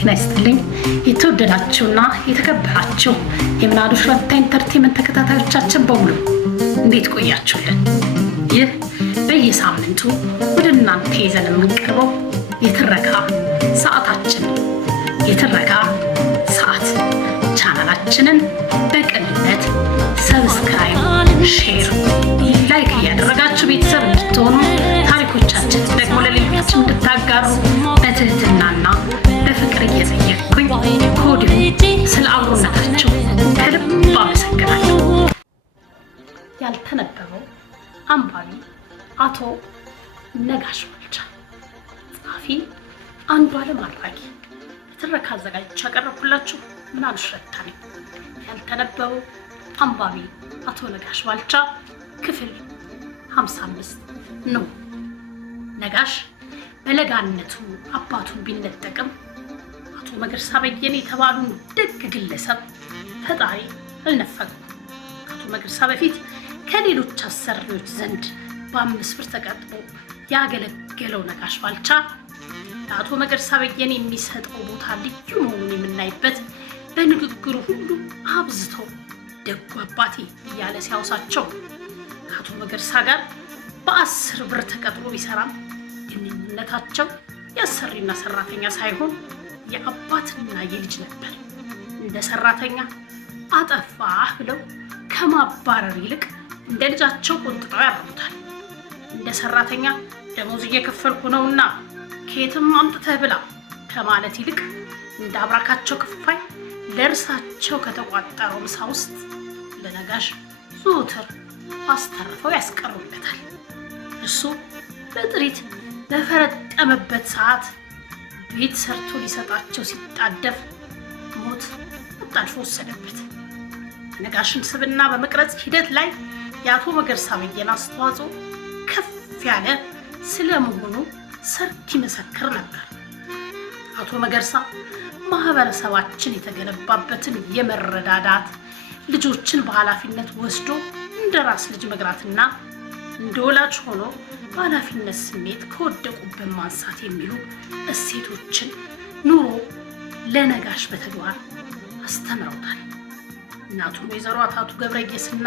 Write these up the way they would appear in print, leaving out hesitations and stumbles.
ጤና ይስጥልኝ የተወደዳችሁና የተከበራችሁ የምናሉሽ ረታ ኢንተርቴይንመንት ተከታታዮቻችን በሙሉ እንዴት ቆያችሁልን? ይህ በየሳምንቱ ወደ እናንተ ይዘን የምንቀርበው የትረካ ሰዓታችን የትረካ ሰዓት ቻናላችንን በቅንነት ሰብስክራይብ፣ ሼር፣ ላይክ እያደረጋችሁ ቤተሰብ እንድትሆኑ ታሪኮቻችን ደግሞ ለሌሎች እንድታጋሩ በትህትናና በፍቅር እየጠየቅኩኝ ከወዲሁ ስለ አብሮነታችሁ ከልብ አመሰግናለሁ። ያልተነበበው አንባቢ አቶ ነጋሽ ባልቻ፣ ጸሐፊ አንዱዓለም አራጌ፣ የትረካ አዘጋጆች ያቀረብኩላችሁ ምናሉሽ ረታ ነኝ። ያልተነበበው አንባቢ አቶ ነጋሽ ባልቻ ክፍል 55 ነው። ነጋሽ በለጋነቱ አባቱን ቢነጠቅም አቶ መገርሳ በየነ የተባሉ ደግ ግለሰብ ፈጣሪ አልነፈገው። አቶ መገርሳ በፊት ከሌሎች አሰሪዎች ዘንድ በ5 ብር ተቀጥሮ ያገለገለው ነጋሽ ባልቻ ለአቶ መገርሳ በየነ የሚሰጠው ቦታ ልዩ መሆኑን የምናይበት በንግግሩ ሁሉ አብዝቶ ደጉ አባቴ እያለ ሲያወሳቸው ከአቶ መገርሳ ጋር በ10 ብር ተቀጥሮ ቢሰራም ግንኙነታቸው የአሰሪና ሰራተኛ ሳይሆን የአባትና የልጅ ነበር። እንደ ሰራተኛ አጠፋህ ብለው ከማባረር ይልቅ እንደ ልጃቸው ቆንጥጠው ያርሙታል። እንደ ሰራተኛ ደሞዝ እየከፈልኩ ነውና ከየትም አምጥተህ ብላ ከማለት ይልቅ እንደ አብራካቸው ክፋይ ለእርሳቸው ከተቋጠረው ምሳ ውስጥ ለነጋሽ ዘወትር አስተርፈው ያስቀሩለታል። እሱ በጥሪት በፈረጠመበት ሰዓት ቤት ሰርቶ ሊሰጣቸው ሲጣደፍ ሞት አጣድፎ ወሰደበት። ነጋሽን ስብና በመቅረጽ ሂደት ላይ የአቶ መገርሳ በየነ አስተዋጽኦ ከፍ ያለ ስለመሆኑ ሰርክ ይመሰክር ነበር። አቶ መገርሳ ማህበረሰባችን የተገነባበትን የመረዳዳት ልጆችን በኃላፊነት ወስዶ እንደ ራስ ልጅ መግራትና እንደ ወላጅ ሆኖ በኃላፊነት ስሜት ከወደቁበት ማንሳት የሚሉ እሴቶችን ኑሮ ለነጋሽ በተግባር አስተምረውታል። እናቱ ወይዘሮ አታቱ ገብረየስና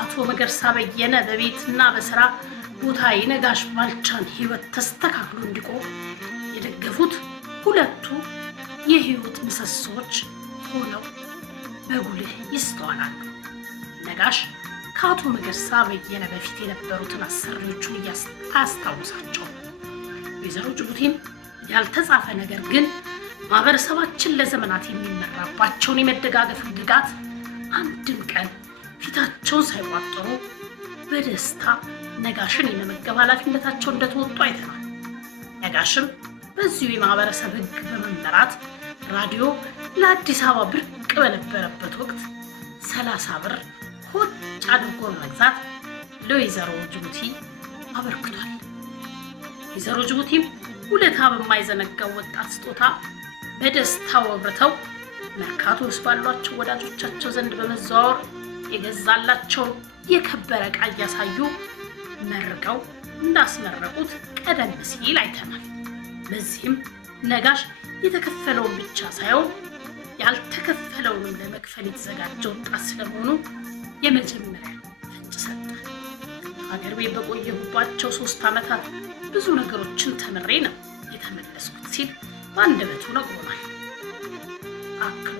አቶ መገርሳ በየነ በቤትና በስራ ቦታ የነጋሽ ባልቻን ህይወት ተስተካክሎ እንዲቆም የደገፉት ሁለቱ የህይወት ምሰሶች ሆነው በጉልህ ይስተዋላሉ። ነጋሽ ከአቶ መገርሳ በየነ በፊት የነበሩትን አሰሪዎቹን አያስታውሳቸው። ወይዘሮ ጅቡቲም ያልተጻፈ ነገር ግን ማህበረሰባችን ለዘመናት የሚመራባቸውን የመደጋገፍ ድጋት አንድም ቀን ፊታቸውን ሳይቋጠሩ በደስታ ነጋሽን የመመገብ ኃላፊነታቸው እንደተወጡ አይተናል። ነጋሽም በዚሁ የማህበረሰብ ህግ በመመራት ራዲዮ ለአዲስ አበባ ብርቅ በነበረበት ወቅት 30 ብር ሆጭ አድርጎ መግዛት ለወይዘሮ ጅቡቲ አበርክቷል። ወይዘሮ ጅቡቲም ውለታ በማይዘነጋው ወጣት ስጦታ በደስታ ወብርተው መርካቶ ውስጥ ባሏቸው ወዳጆቻቸው ዘንድ በመዘዋወር የገዛላቸው የከበረ ዕቃ እያሳዩ መርቀው እንዳስመረቁት ቀደም ሲል አይተናል። በዚህም ነጋሽ የተከፈለውን ብቻ ሳይሆን ያልተከፈለውንም ለመክፈል የተዘጋጀ ወጣት ስለመሆኑ የመጀመሪያ ፍንጭ ሰጠ። ሀገር ቤት በቆየሁባቸው 3 ዓመታት ብዙ ነገሮችን ተምሬ ነው የተመለስኩት ሲል በአንደበቱ ነግሮናል። አክሎ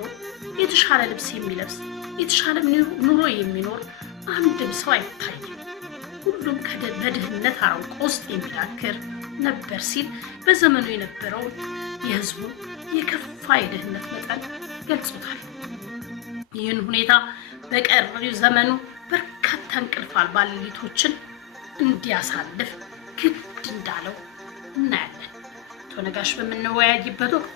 የተሻለ ልብስ የሚለብስ የተሻለ ኑሮ የሚኖር አንድም ሰው አይታይም፣ ሁሉም በድህነት አረንቋ ውስጥ የሚዳክር ነበር ሲል በዘመኑ የነበረው የህዝቡ የከፋ የድህነት መጠን ገልጾታል። ይህን ሁኔታ በቀሪው ዘመኑ በርካታ እንቅልፍ አልባ ሌሊቶችን እንዲያሳልፍ ግድ እንዳለው እናያለን። አቶ ነጋሽ በምንወያይበት ወቅት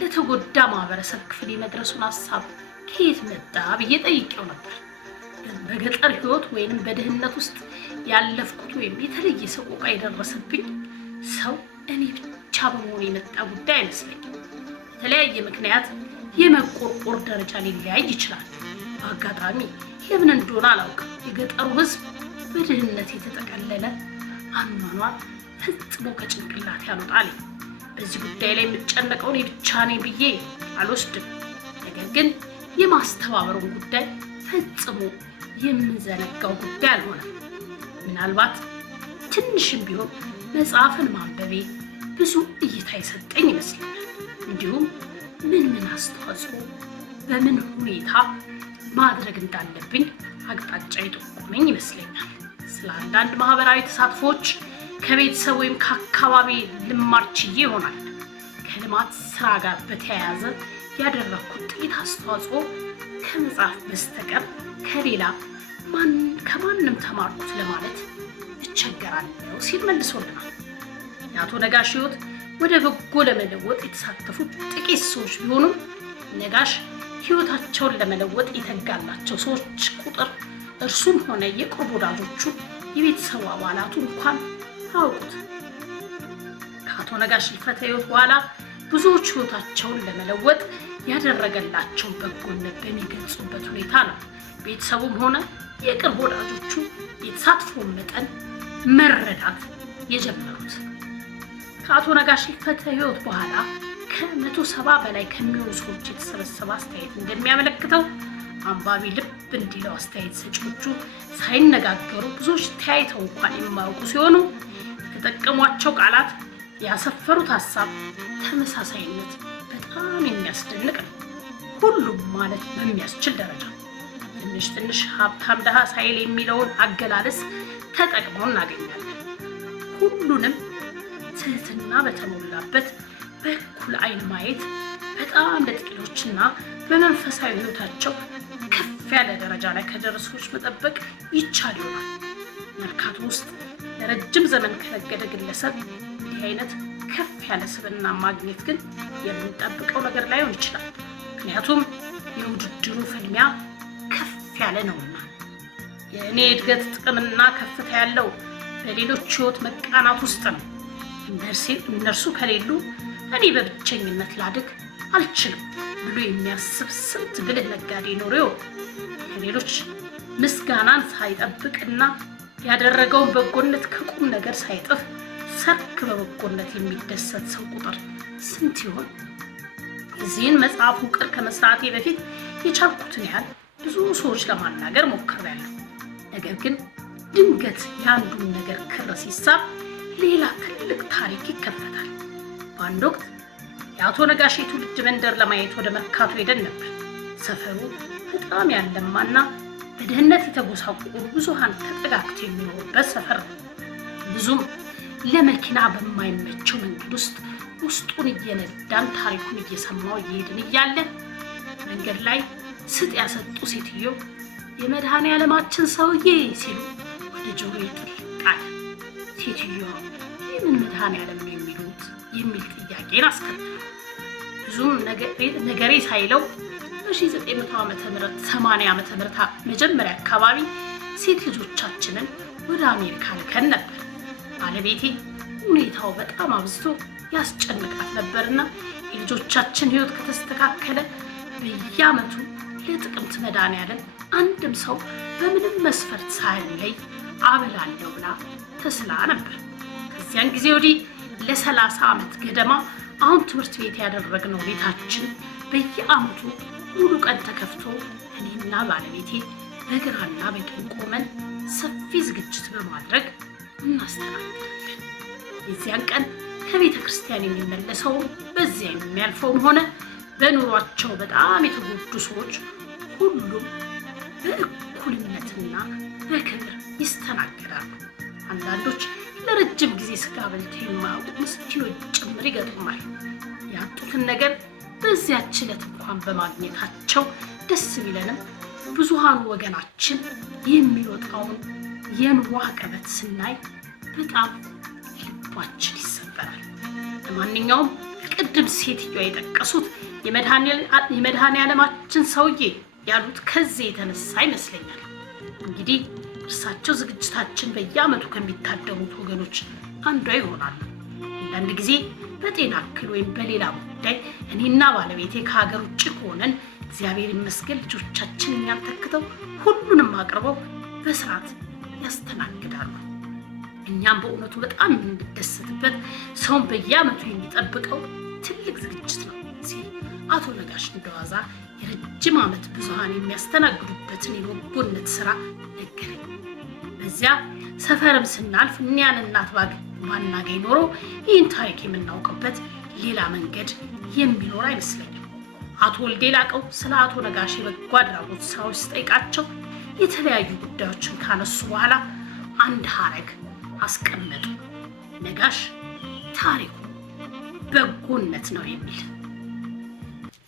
ለተጎዳ ማህበረሰብ ክፍል የመድረሱን ሀሳብ ከየት መጣ ብዬ ጠይቄው ነበር። በገጠር ህይወት ወይንም በድህነት ውስጥ ያለፍኩት ወይም የተለየ ሰቆቃ የደረሰብኝ ሰው እኔ ብቻ በመሆኑ የመጣ ጉዳይ አይመስለኝም። የተለያየ ምክንያት የመቆርቆር ደረጃ ሊለያይ ይችላል። በአጋጣሚ ለምን እንደሆነ አላውቅም፣ የገጠሩ ህዝብ በድህነት የተጠቀለለ አኗኗር ፈጽሞ ከጭንቅላት ያልወጣል። በዚህ ጉዳይ ላይ የምጨነቀው እኔ ብቻ ነኝ ብዬ አልወስድም። ነገር ግን የማስተባበሩን ጉዳይ ፈጽሞ የምንዘነጋው ጉዳይ አልሆነም። ምናልባት ትንሽም ቢሆን መጽሐፍን ማንበቤ ብዙ እይታ የሰጠኝ ይመስለኛል። እንዲሁም ምን አስተዋጽኦ በምን ሁኔታ ማድረግ እንዳለብኝ አቅጣጫ የጠቆመኝ ይመስለኛል። ስለ አንዳንድ ማህበራዊ ተሳትፎች ከቤተሰብ ወይም ከአካባቢ ልማር ችዬ ይሆናል። ከልማት ስራ ጋር በተያያዘ ያደረኩት ጥቂት አስተዋጽኦ ከመጽሐፍ በስተቀር ከሌላ ከማንም ተማርኩት ለማለት እቸገራለሁ ሲል መልሶልናል። የአቶ ነጋሽ ህይወት ወደ በጎ ለመለወጥ የተሳተፉ ጥቂት ሰዎች ቢሆኑም ነጋሽ ህይወታቸውን ለመለወጥ የተጋላቸው ሰዎች ቁጥር እርሱም ሆነ የቅርብ ወዳጆቹ የቤተሰቡ አባላቱ እንኳን አውቁት። ከአቶ ነጋሽ ህልፈተ ህይወት በኋላ ብዙዎች ህይወታቸውን ለመለወጥ ያደረገላቸውን በጎነት በሚገልጹበት ሁኔታ ነው ቤተሰቡም ሆነ የቅርብ ወዳጆቹ የተሳትፎን መጠን መረዳት የጀመሩት። ከአቶ ነጋሽ ህልፈተ ህይወት በኋላ ከ170 በላይ ከሚሆኑ ሰዎች የተሰበሰበ አስተያየት እንደሚያመለክተው አንባቢ ልብ እንዲለው አስተያየት ሰጪዎቹ ሳይነጋገሩ ብዙዎች ተያይተው እንኳን የማያውቁ ሲሆኑ የተጠቀሟቸው ቃላት፣ ያሰፈሩት ሀሳብ ተመሳሳይነት በጣም የሚያስደንቅ ነው። ሁሉም ማለት በሚያስችል ደረጃ ትንሽ ሀብታም ድሃ ሳይል የሚለውን አገላለጽ ተጠቅመው እናገኛለን። ሁሉንም ትህትና በተሞላበት በእኩል አይን ማየት በጣም ለጥቂቶችና በመንፈሳዊ ህይወታቸው ከፍ ያለ ደረጃ ላይ ከደረሱ ሰዎች መጠበቅ ይቻል ይሆናል። መርካቶ ውስጥ ለረጅም ዘመን ከነገደ ግለሰብ እንዲህ አይነት ከፍ ያለ ስብዕና ማግኘት ግን የምንጠብቀው ነገር ላይሆን ይችላል። ምክንያቱም የውድድሩ ፍልሚያ ከፍ ያለ ነውና። የእኔ እድገት ጥቅምና ከፍታ ያለው በሌሎች ህይወት መቃናት ውስጥ ነው። እነርሱ ከሌሉ እኔ በብቸኝነት ላድግ አልችልም ብሎ የሚያስብ ስንት ብልህ ነጋዴ ኖሮ ከሌሎች ምስጋናን ሳይጠብቅና ያደረገውን በጎነት ከቁም ነገር ሳይጥፍ ሰርክ በበጎነት የሚደሰት ሰው ቁጥር ስንት ይሆን? እዚህን መጽሐፍ ውቅር ከመስራቴ በፊት የቻልኩትን ያህል ብዙ ሰዎች ለማናገር ሞክሬያለሁ። ነገር ግን ድንገት የአንዱን ነገር ክር ሲሳብ ሌላ ትልቅ ታሪክ ይከፈታል። በአንድ ወቅት የአቶ ነጋሽ የትውልድ መንደር ለማየት ወደ መርካቶ ሄደን ነበር። ሰፈሩ በጣም ያለማና በድህነት የተጎሳቆሉ ብዙሃን ተጠጋግተው የሚኖሩበት ሰፈር ነው። ብዙም ለመኪና በማይመቸው መንገድ ውስጡን እየነዳን ታሪኩን እየሰማው እየሄድን እያለ መንገድ ላይ ስጥ ያሰጡ ሴትዮ የመድኃኔዓለማችን ሰውዬ ሲሉ ወደ ጆሮ ይጥልቃል። ሴትዮዋ የምን መድኃኔዓለም ነው የሚሉት የሚል ጥያቄን አስከተለ። ብዙም ነገሬ ሳይለው በ1980 ዓመተ ምህረት መጀመሪያ አካባቢ ሴት ልጆቻችንን ወደ አሜሪካ ልከን ነበር። ባለቤቴ ሁኔታው በጣም አብዝቶ ያስጨንቃት ነበርና የልጆቻችን ህይወት ከተስተካከለ በየዓመቱ ለጥቅምት መድኃኔዓለም አንድም ሰው በምንም መስፈርት ሳይለይ አበላለሁ ብላ ተስላ ነበር። ከዚያን ጊዜ ወዲህ ለ30 ዓመት ገደማ አሁን ትምህርት ቤት ያደረግነው ቤታችን በየዓመቱ ሙሉ ቀን ተከፍቶ እኔና ባለቤቴ በግራና በቀኝ ቆመን ሰፊ ዝግጅት በማድረግ እናስተናግዳለን። የዚያን ቀን ከቤተ ክርስቲያን የሚመለሰው በዚያ የሚያልፈውም ሆነ በኑሯቸው በጣም የተጎዱ ሰዎች ሁሉም በእኩልነትና በክብር ይስተናገዳሉ። አንዳንዶች ለረጅም ጊዜ ስጋ በልተው የማያውቁ ምስኪኖች ጭምር ይገጥማል። ያጡትን ነገር በዚያች ዕለት እንኳን በማግኘታቸው ደስ ቢለንም ብዙሃኑ ወገናችን የሚወጣውን የንዋ ቀበት ስናይ በጣም ልባችን ይሰበራል። ለማንኛውም ቅድም ሴትዮዋ የጠቀሱት የመድኃኔዓለማችን ሰውዬ ያሉት ከዚህ የተነሳ ይመስለኛል። እንግዲህ እርሳቸው ዝግጅታችን በየዓመቱ ከሚታደሙት ወገኖች አንዷ ይሆናሉ። አንዳንድ ጊዜ በጤና እክል ወይም በሌላ ጉዳይ እኔና ባለቤቴ ከሀገር ውጭ ከሆነን እግዚአብሔር ይመስገን ልጆቻችን እኛን ተክተው ሁሉንም አቅርበው በስርዓት ያስተናግዳሉ። እኛም በእውነቱ በጣም የምንደሰትበት ሰውን በየዓመቱ የሚጠብቀው ትልቅ ዝግጅት ነው ሲል አቶ ነጋሽ እንደዋዛ የረጅም ዓመት ብዙሃን የሚያስተናግዱበትን የበጎነት ስራ ነገረኝ። በዚያ ሰፈርም ስናልፍ እኒያን እናት ባናገኝ ኖሮ ይህን ታሪክ የምናውቅበት ሌላ መንገድ የሚኖር አይመስለኝም። አቶ ወልዴ ላቀው ስለ አቶ ነጋሽ የበጎ አድራጎት ስራዎች ስጠይቃቸው የተለያዩ ጉዳዮችን ካነሱ በኋላ አንድ ሐረግ አስቀመጡ። ነጋሽ ታሪኩ በጎነት ነው የሚል።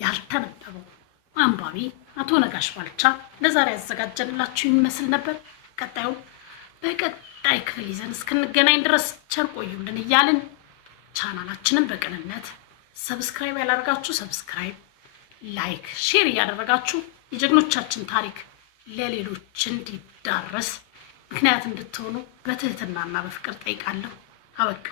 ያልተነበበው አንባቢ አቶ ነጋሽ ባልቻ ለዛሬ ያዘጋጀንላችሁ የሚመስል ነበር። ቀጣዩን በቀጣይ ክፍል ይዘን እስክንገናኝ ድረስ ቸር ቆዩልን እያልን ቻናላችንን በቅንነት ሰብስክራይብ ያላደረጋችሁ ሰብስክራይብ፣ ላይክ፣ ሼር እያደረጋችሁ የጀግኖቻችን ታሪክ ለሌሎች እንዲዳረስ ምክንያት እንድትሆኑ በትህትናና በፍቅር ጠይቃለሁ። አበቃ።